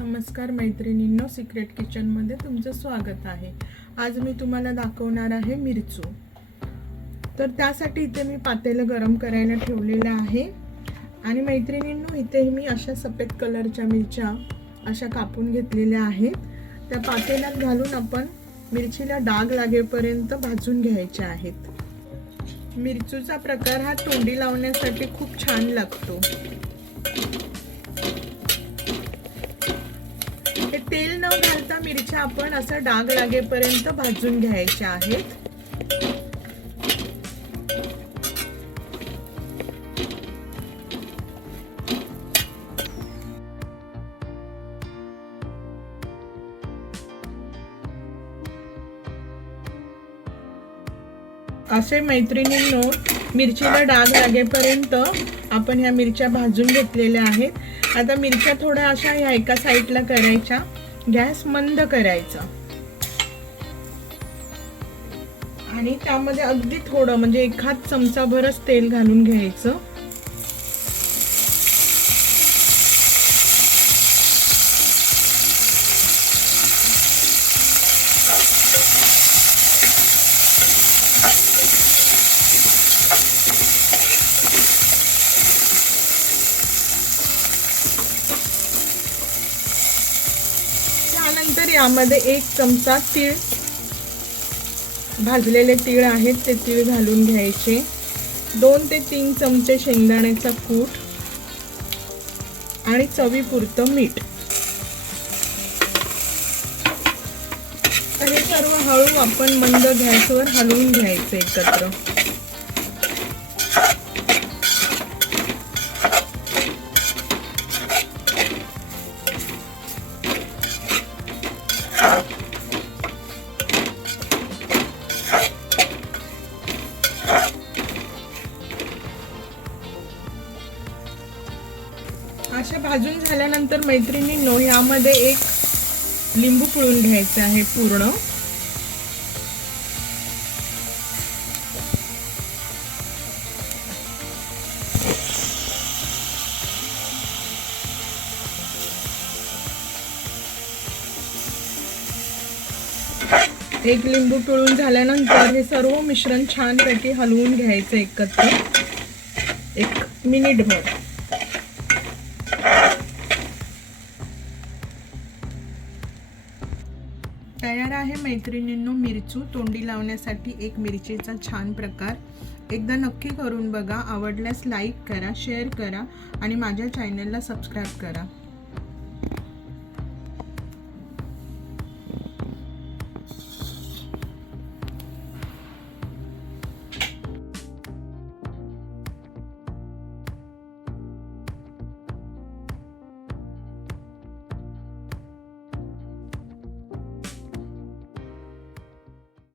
नमस्कार मैत्रिणींनो सिक्रेट किचनमध्ये तुमचं स्वागत आहे. आज मी तुम्हाला दाखवणार आहे मिरचू. तर त्यासाठी इथे मी पातेलं गरम करायला ठेवलेलं आहे. आणि मैत्रिणींनो इथे मी अशा सफेद कलरच्या मिरच्या अशा कापून घेतलेल्या आहेत. त्या पातेल्यात घालून आपण मिरचीला डाग लागेपर्यंत भाजून घ्यायच्या आहेत. मिरचूचा प्रकार हा तोंडी लावण्यासाठी खूप छान लागतो. हे तेल न घालता मिरच्या आपण असं डाग लागेपर्यंत भाजून घ्यायच्या आहेत. असे मैत्रिणींनो मिरचीला डाग लागेपर्यंत आपण ह्या मिरच्या भाजून घेतलेल्या आहेत. आता मिरच्या थोड्या अशा ह्या एका साईडला करायच्या. गॅस मंद करायचा. आणि त्यामध्ये अगदी थोडं म्हणजे एखाद चमचाभरच तेल घालून घ्यायचं. त्यानंतर यामध्ये एक चमचा तीळ भाजलेले तीळ आहेत ते तीळ घालून घ्यायचे. दोन ते तीन चमचे शेंगदाण्याचा कूट आणि चवीपुरतं मीठ. तर हे सर्व हळू आपण मंद गॅसवर हलवून घ्यायचं एकत्र. अशा भाजून झाल्यानंतर मैत्रिणींनो यामध्ये एक लिंबू पिळून घ्यायचं आहे पूर्ण. एक लिंबू पिळून झाल्यानंतर हे सर्व मिश्रण छानपैकी हलवून घ्यायचं एकत्र. एक मिनिटभर तयार आहे मैत्रिणींनो मिरचू. तोंडी लावण्यासाठी एक मिरचीचा छान प्रकार. एकदा नक्की करून बघा. आवडल्यास लाईक करा शेअर करा आणि माझ्या चॅनलला सबस्क्राईब करा.